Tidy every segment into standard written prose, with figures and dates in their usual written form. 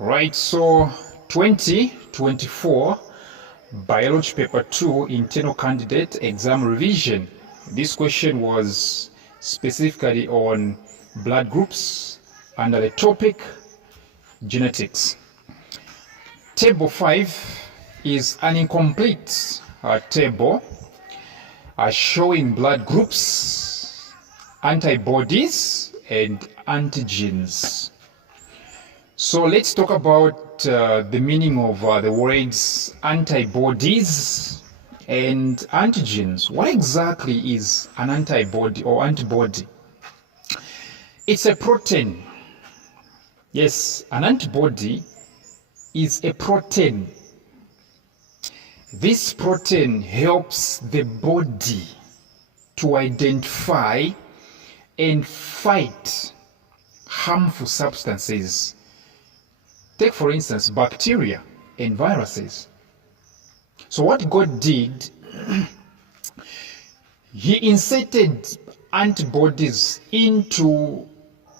Right, so 2024 Biology Paper 2 Internal Candidate Exam Revision. This question was specifically on blood groups under the topic genetics. Table 5 is an incomplete table showing blood groups, antibodies, and antigens. So let's talk about the meaning of the words antibodies and antigens. What exactly is an antibody or antibody? It's a protein. Yes, an antibody is a protein. This protein helps the body to identify and fight harmful substances. Take, for instance, bacteria and viruses. So what God did, He inserted antibodies into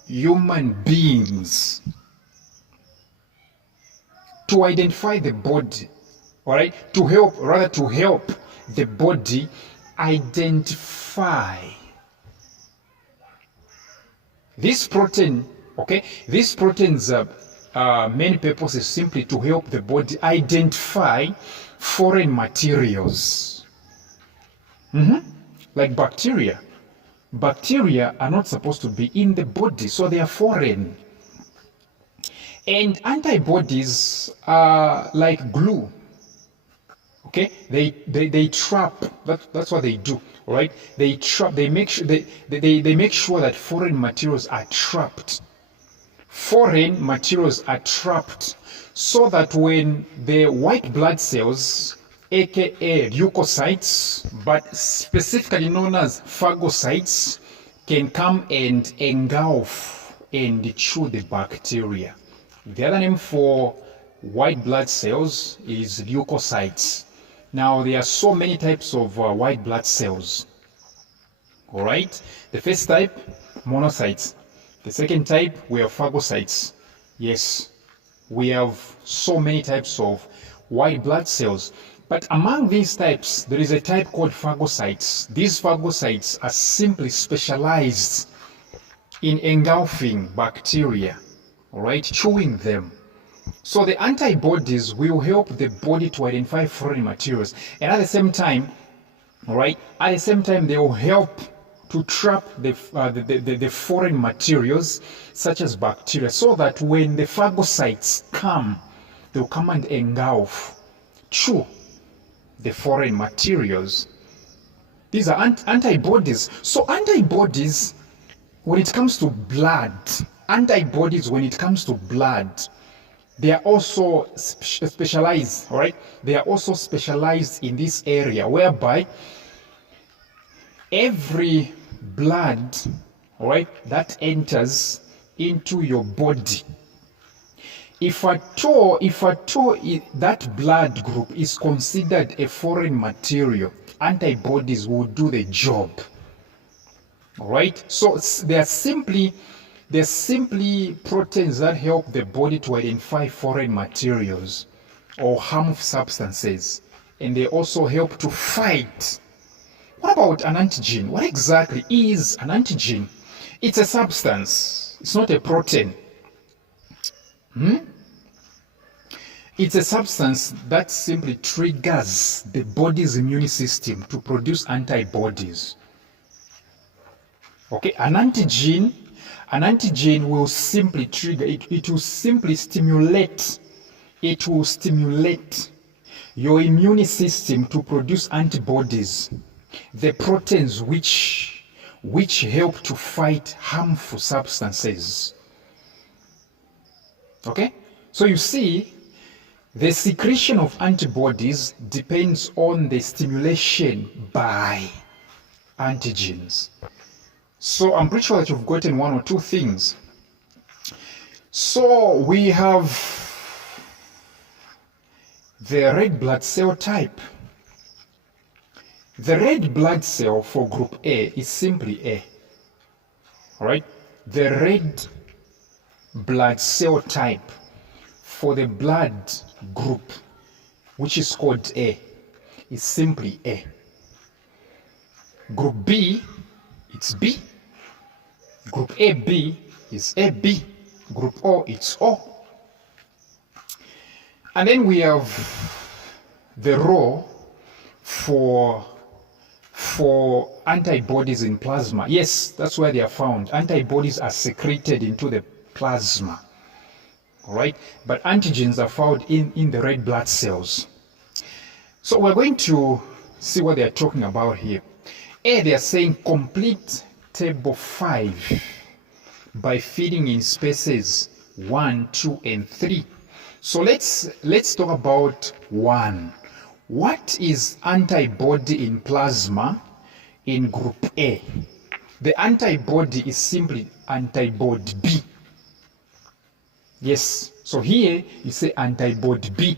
human beings to identify the body, all right? To help the body identify this protein, okay? This protein's main purpose is simply to help the body identify foreign materials. Like bacteria. Bacteria are not supposed to be in the body, so they are foreign. And antibodies are like glue. Okay, they trap. That's what they do. All right, they trap. They make sure they make sure that foreign materials are trapped. Foreign materials are trapped so that when the white blood cells, aka leukocytes, but specifically known as phagocytes, can come and engulf and chew the bacteria. The other name for white blood cells is leukocytes. Now, there are so many types of white blood cells. All right, the first type, monocytes. The second type, we have phagocytes. Yes, we have so many types of white blood cells. But among these types, there is a type called phagocytes. These phagocytes are simply specialized in engulfing bacteria, all right, chewing them. So the antibodies will help the body to identify foreign materials. And at the same time, all right, at the same time, they will help to trap the foreign materials such as bacteria, so that when the phagocytes come, they'll come and engulf, chew the foreign materials. These are antibodies. So antibodies, when it comes to blood, they are also specialized, all right? They are also specialized in this area, whereby every blood, all right, that enters into your body, if at all that blood group is considered a foreign material, antibodies will do the job. All right, so they're simply proteins that help the body to identify foreign materials or harmful substances, and they also help to fight. What about an antigen? What exactly is an antigen? It's a substance. It's not a protein. It's a substance that simply triggers the body's immune system to produce antibodies. Okay, an antigen will simply trigger, it will simply stimulate your immune system to produce antibodies, the proteins which help to fight harmful substances. Okay, so you see, the secretion of antibodies depends on the stimulation by antigens. So I'm pretty sure that you've gotten one or two things. So we have the red blood cell type. The red blood cell for group A is simply A. All right? The red blood cell type for the blood group, which is called A, is simply A. Group B, it's B. Group AB is AB. Group O, it's O. And then we have the row for antibodies in plasma. Yes, that's where they are found. Antibodies are secreted into the plasma. All right, but antigens are found in the red blood cells. So we're going to see what they're talking about here. A, they're saying complete table 5 by feeding in spaces 1, 2, and 3. So let's talk about 1. What is antibody in plasma in group A? The antibody is simply antibody B. Yes, so here you say antibody B,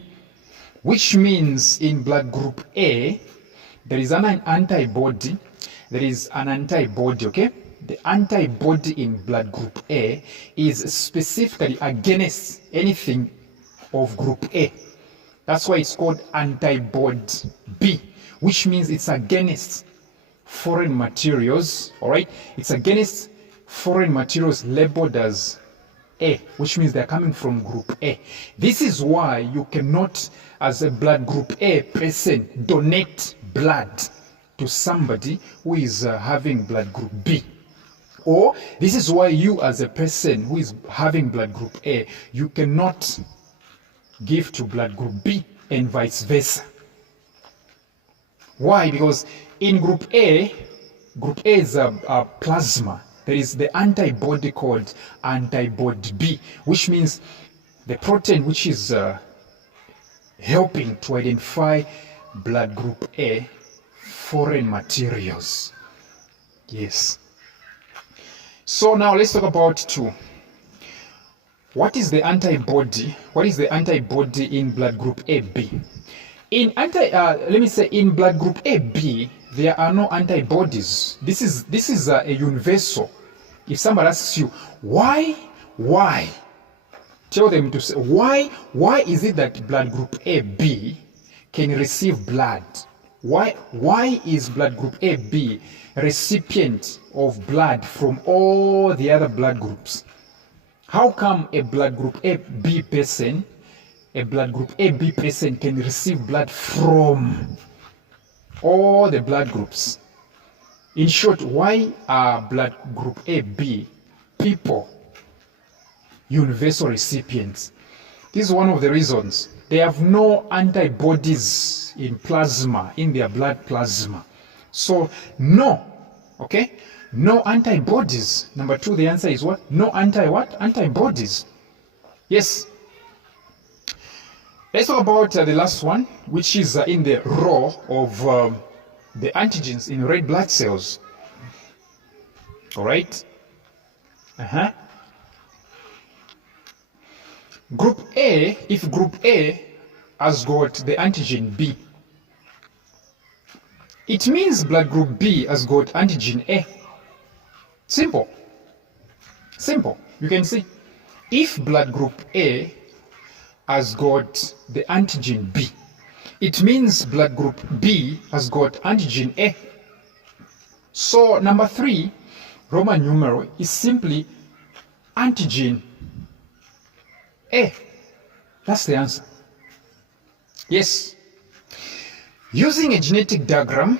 which means in blood group A, there is an antibody, okay? The antibody in blood group A is specifically against anything of group A. That's why it's called antibody B, which means it's against foreign materials, all right? It's against foreign materials labeled as A, which means they're coming from group A. This is why you cannot, as a blood group A person, donate blood to somebody who is having blood group B. Or this is why you, as a person who is having blood group A, you cannot give to blood group B and vice versa. Why? Because in group A is a plasma. There is the antibody called antibody B, which means the protein which is helping to identify blood group A foreign materials. Yes. So now let's talk about 2. What is the antibody? What is the antibody in blood group AB? In blood group AB, there are no antibodies. This is a universal. If somebody asks you why, tell them to say why is it that blood group AB can receive blood? Why is blood group AB recipient of blood from all the other blood groups? How come a blood group AB person can receive blood from all the blood groups? In short, why are blood group AB people universal recipients? This is one of the reasons. They have no antibodies in plasma, in their blood plasma. So no, okay? No antibodies. Number 2, the answer is what? No antibodies. Yes. Let's talk about the last one, which is in the row of the antigens in red blood cells. All right. Group A, if group A has got the antigen B, it means blood group B has got antigen A. Simple. You can see, if blood group A has got the antigen B, it means blood group B has got antigen A. So number 3, Roman numeral, is simply antigen A. That's the answer. Yes. Using a genetic diagram,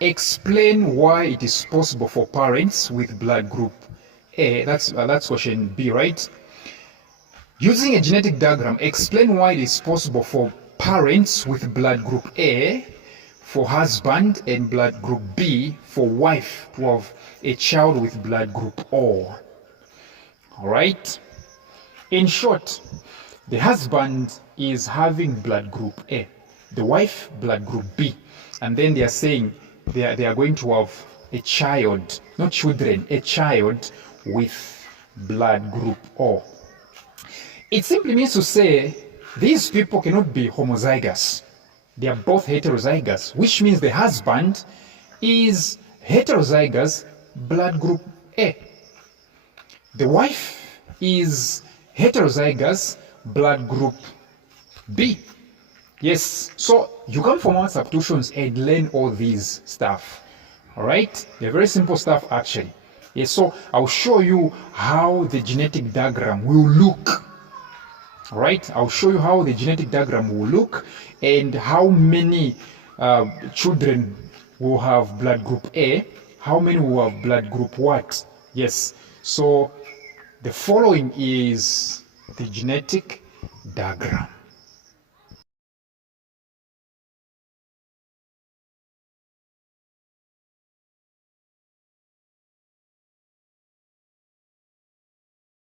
explain why it is possible for parents with blood group A. That's question B, right? Using a genetic diagram, explain why it is possible for parents with blood group A, for husband, and blood group B, for wife, to have a child with blood group O. All right? In short, the husband is having blood group A, the wife blood group B, and then they are saying they are going to have a child, not children, a child with blood group O. It simply means to say these people cannot be homozygous. They are both heterozygous, which means the husband is heterozygous blood group A. The wife is heterozygous blood group B. Yes, so you come from our substitutions and learn all these stuff. All right, they're very simple stuff actually. Yes, so I'll show you how the genetic diagram will look. All right, I'll show you how the genetic diagram will look and how many children will have blood group A, how many will have blood group what. Yes, so the following is the genetic diagram.